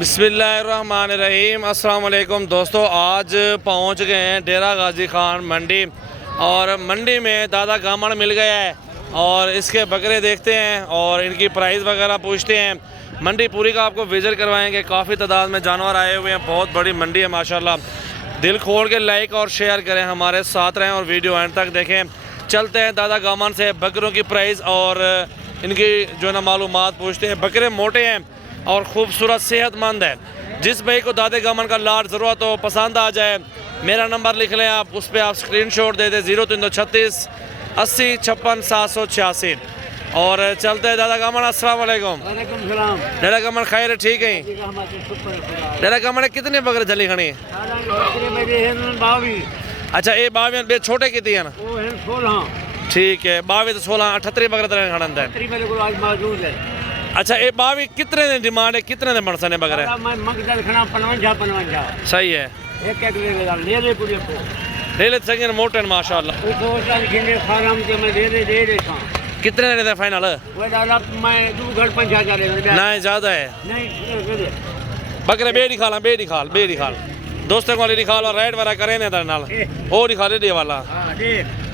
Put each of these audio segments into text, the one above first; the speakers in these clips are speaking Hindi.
बिस्मिल्लाहिर्रहमानिर्रहीम। अस्सलाम वालेकुम दोस्तों, आज पहुंच गए हैं डेरा गाजी खान मंडी और मंडी में दादा गामड़ मिल गया है और इसके बकरे देखते हैं और इनकी प्राइस वगैरह पूछते हैं। मंडी पूरी का आपको विजिट करवाएंगे। काफ़ी तादाद में जानवर आए हुए हैं, बहुत बड़ी मंडी है माशाल्लाह। दिल खोल के लाइक और शेयर करें, हमारे साथ रहें और वीडियो एंड तक देखें। चलते हैं दादा गामन से बकरों की प्राइस और इनकी जो है ना मालूमात पूछते हैं। बकरे मोटे हैं और ख़ूबसूरत सेहतमंद है। जिस भाई को दादे गामन का लाड ज़रूरत हो, पसंद आ जाए, मेरा नंबर लिख लें आप, उस पर आप स्क्रीनशॉट दे दें 0336 80 56 786। और चलते हैं दादा गामन। अस्सलाम वालेकुम। दादा गामन खैर ठीक है? दादा गामन कितने बकरे जली खड़ी? अच्छा, ये 22 बे छोटे कितनी है ना? ठीक है, 22 तो 16 78 बकरे तरह खड़ा है। अच्छा, ये 22 कितने ने डिमांड है, कितने ने बरसने बकरे? सही है, ले ले सकें मोटन माशाल्लाह। कितने देते फाइनल? नहीं ज़्यादा है। बकरे बेड़ी खाला बेड़ी खाल दोस्तों को दिखाल और रेड वाला करें नाल वो दिखा दे वाला।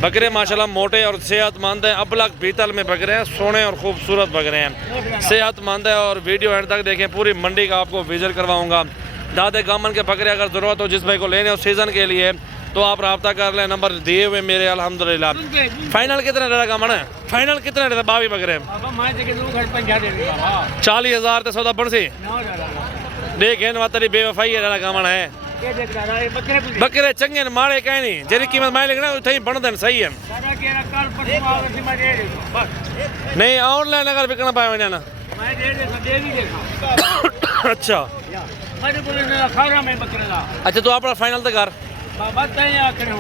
बकरे माशाल्लाह मोटे और सेहतमंद हैं। अबलग पीतल में बकरे हैं, सोने और खूबसूरत बकरे हैं, सेहतमंद है। और वीडियो एंड तक देखें, पूरी मंडी का आपको विजिट करवाऊंगा। दादे गामन के बकरे अगर ज़रूरत हो जिस भाई को लेने हो सीज़न के लिए तो आप रब्ता कर लें, नंबर दिए हुए मेरे अल्हम्दुलिल्लाह। फाइनल कितने दादा गामन है? फाइनल कितने देते? 22 बकरे 40,000 तो सौदा बन सी देखें वातरी बेवफाई है। दादा गामन है बकरे चंगे ने माड़े कहीं नहीं, जेरी कीमत मैं लिखना उतनी बन देन सही है। नहीं ऑनलाइन अगर बिकना पाए ना। अच्छा अच्छा, तो अपना फाइनल तो कर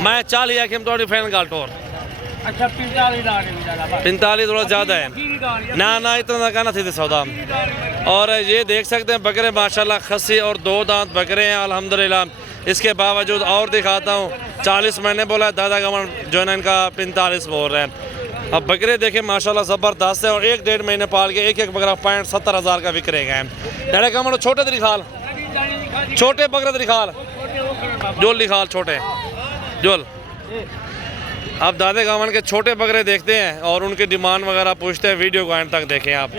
मैं 40 आखिम थोड़ी फाइनल गाल टोर। अच्छा 45 थोड़ा ज़्यादा है ना इतना कहना थी सौदा। और ये देख सकते हैं बकरे माशाल्लाह खस्सी और 2 दांत बकरे हैं अल्हम्दुलिल्लाह। इसके बावजूद और दिखाता हूँ, 40 मैंने बोला, दादा गमन जो है ना इनका 45 बोल रहे हैं। अब बकरे देखें माशाल्लाह ज़बरदस्त है और 1-1.5 महीने पाल के एक बकरा 65-70 का बिक रहे हैं। दादा गमन छोटे दिखाल, छोटे बकरे दिखाल, जोल दिखाल छोटे जोल। अब दादे गामन के छोटे बकरे देखते हैं और उनकी डिमांड वगैरह पूछते हैं। वीडियो को एंड तक देखें आप।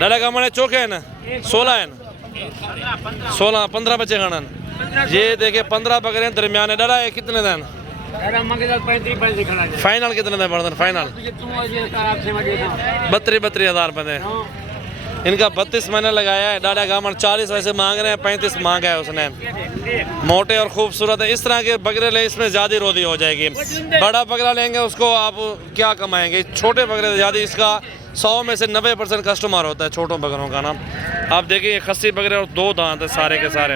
दादा गामन है चौके है ना, 16 है ना, 16-15 बच्चे खाना। ये देखे 15 बकरे हैं दरमियान है। दादा ये कितने दिन फाइनल कितने दिन बर्तन? फाइनल 32,000 बने। इनका 32 मैंने लगाया है। दादा गामन 40 वैसे मांग रहे हैं, 35 मांगा है उसने। मोटे और खूबसूरत है। इस तरह के बकरे ले, इसमें ज़्यादा रोदी हो जाएगी। बड़ा बकरा लेंगे उसको आप क्या कमाएंगे? छोटे बकरे ज़्यादा, इसका 100 में से 90% कस्टमर होता है छोटों बकरों का ना। आप देखिए खस्सी बकरे और 2 दांत है सारे के सारे।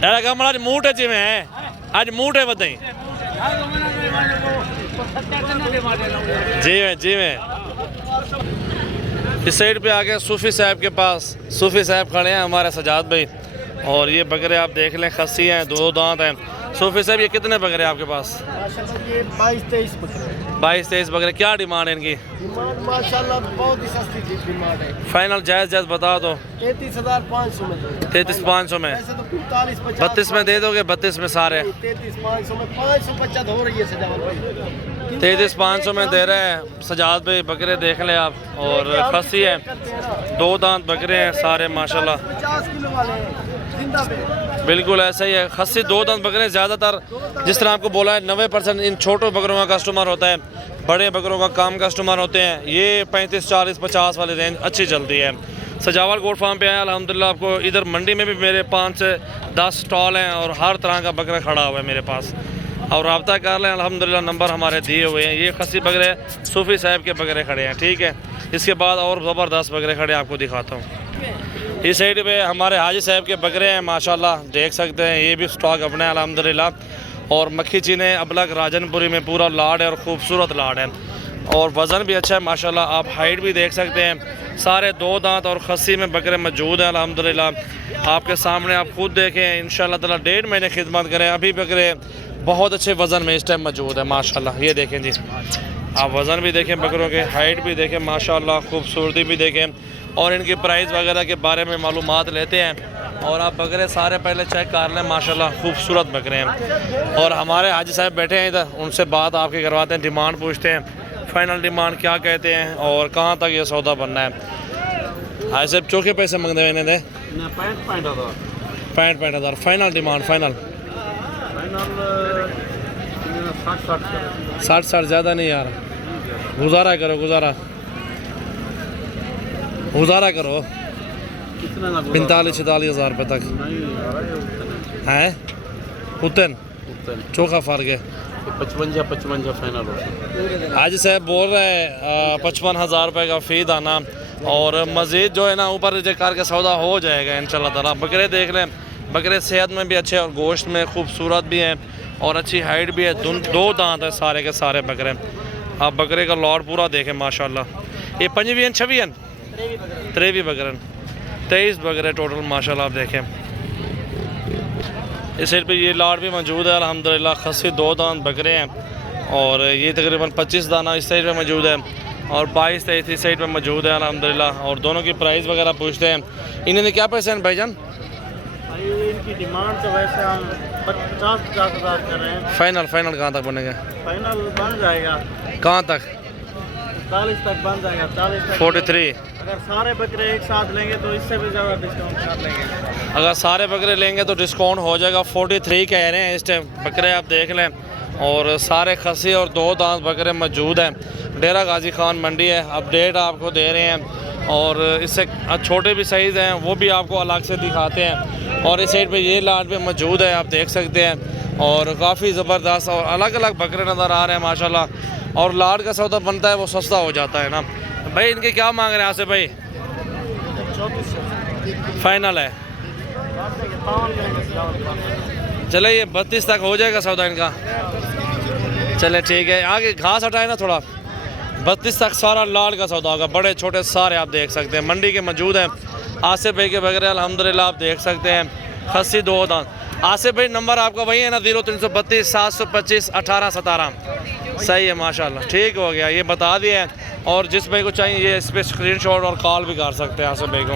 दादा गामन आज मूट है जिमें है, आज मूट है बताई जी में। इस साइड पे आके सूफी साहब के पास सूफी साहब खड़े हैं हमारे सजाद भाई। और ये बकरे आप देख लें, खस्सी हैं, 2 दांत हैं। सूफी साहब ये कितने बकरे आपके पास? 22-23 बकरे। क्या डिमांड है इनकी? माशाल्लाह बहुत ही सस्ती डिमांड है। फाइनल जायज़ बता दो। 33,500 में। 33,500 में। ऐसे तो 45-50 32 में दे दोगे? 32 में सारे 33,500 में 550 हो रही है सजावट भाई। 33,500 में दे रहे हैं सजाद भाई। बकरे देख लें आप और खस्सी है, 2 दांत बकरे हैं सारे माशाल्लाह। 50 किलो वाले जिंदा पे बिल्कुल ऐसा ही है। खस्सी 2 दांत बकरे ज़्यादातर, जिस तरह आपको बोला है 90% इन छोटों बकरों का कस्टमर होता है, बड़े बकरों का काम कस्टमर होते हैं। ये 35, 40, 50 वाली रेंज अच्छी चलती है। सजावल गोट फार्म पे आए अल्हम्दुलिल्लाह। आपको इधर मंडी में भी मेरे 5 से 10 स्टॉल हैं और हर तरह का बकरा खड़ा हुआ है मेरे पास। और रब्ता कर लें अल्हम्दुलिल्लाह, नंबर हमारे दिए हुए हैं। ये खस्सी बकरे सूफी साहब के बकरे खड़े हैं, ठीक है। इसके बाद और ज़बरदस्त बकरे खड़े आपको दिखाता हूँ। इस साइड पे हमारे हाजी साहब के बकरे हैं माशाल्लाह, देख सकते हैं। ये भी स्टॉक अपने अल्हम्दुलिल्लाह। और मक्खी चीने अबलग राजनपुरी में पूरा लाड है और ख़ूबसूरत लाड है और वज़न भी अच्छा है माशाल्लाह। आप हाइट भी देख सकते हैं। सारे 2 दांत और खस्सी में बकरे मौजूद हैं अल्हम्दुलिल्लाह। आपके सामने आप खुद देखें, इंशाल्लाह ताला 1.5 महीने खिदमत करें। अभी बकरे बहुत अच्छे वज़न में इस टाइम मौजूद है माशाल्लाह। ये देखें जी, आप वज़न भी देखें बकरों के, हाइट भी देखें माशाल्लाह, खूबसूरती भी देखें। और इनकी प्राइस वगैरह के बारे में मालूमात लेते हैं। और आप बकरे सारे पहले चेक कर लें, माशाल्लाह खूबसूरत बकरे हैं। और हमारे हाजी साहब बैठे हैं इधर, उनसे बात आपके करवाते हैं, डिमांड पूछते हैं, फाइनल डिमांड क्या कहते हैं और कहाँ तक ये सौदा बनना है। हाजी साहब चौके पैसे मंगते हुए इन्हें 65,000 फाइनल डिमांड, फाइनल 60 ज़्यादा नहीं यार, गुजारा करो, गुजारा करो 45-46 हज़ार रुपये तक है। उतन चौका फ़र्क है, 55 फाइनल हो। आज साहब बोल रहे हैं 55,000 रुपये का फ़ी दाना, और मज़ीद जो है ना ऊपर नीचे करके सौदा हो जाएगा इंशाल्लाह ताला। बकरे देख लें, बकरे सेहत में भी अच्छे और गोश्त में खूबसूरत भी हैं और अच्छी हाइट भी है। 2 दांत है सारे के सारे बकरे। आप बकरे का लॉट पूरा देखें माशाल्लाह। ये 25-26 23 बकरे, 23 बकरे टोटल माशाल्लाह आप देखें। इस साइड पे ये लाट भी मौजूद है अल्हम्दुलिल्लाह। खस्सी 2 दांत बकरे हैं और ये तकरीबन 25 दाना इस साइड पे मौजूद है और 22-23 इस साइड पे मौजूद है अल्हम्दुलिल्लाह। और दोनों की प्राइस वगैरह पूछते हैं। इन्होंने क्या पैसे हैं भाईजान? इनकी डिमांड तो वैसे हम 50-50 हज़ार कर रहे हैं। फाइनल कहाँ तक बनेगा? फाइनल बन जाएगा कहाँ तक? 40 तक बन जाएगा, 40 तक। 43। अगर सारे बकरे एक साथ लेंगे तो इससे भी ज़्यादा डिस्काउंट कर लेंगे। अगर सारे बकरे लेंगे तो डिस्काउंट हो जाएगा। 43 कह रहे हैं इस टाइम बकरे, आप देख लें। और सारे खस्सी और 2 दांत बकरे मौजूद हैं। डेरा गाजी खान मंडी है, अपडेट आपको दे रहे हैं। और इससे छोटे भी साइज़ हैं, वो भी आपको अलग से दिखाते हैं। और इस साइड पे ये लाट भी मौजूद है, आप देख सकते हैं। और काफ़ी ज़बरदस्त और अलग अलग बकरे नज़र आ रहे हैं माशाल्लाह। और लाट का सौदा बनता है वो सस्ता हो जाता है ना भाई। इनके क्या मांग रहे हैं आसिफ भाई? 34 फाइनल है। चले ये 32 तक हो जाएगा सौदा इनका। चले ठीक है, आगे घास हटाए ना थोड़ा। 32 तक सारा लाल का सौदा होगा, बड़े छोटे सारे आप देख सकते हैं। मंडी के मौजूद हैं आसिफ भाई के बकरे अल्हम्दुलिल्लाह, आप देख सकते हैं। खस्सी 2 दांत। आसिफ भाई नंबर आपका वही है ना? 0332 725 1817। सही है माशाल्लाह, ठीक हो गया, ये बता दिया है। और जिस भाई को चाहिए ये इस पर स्क्रीनशॉट और कॉल भी कर सकते हैं आसिफ भाई को।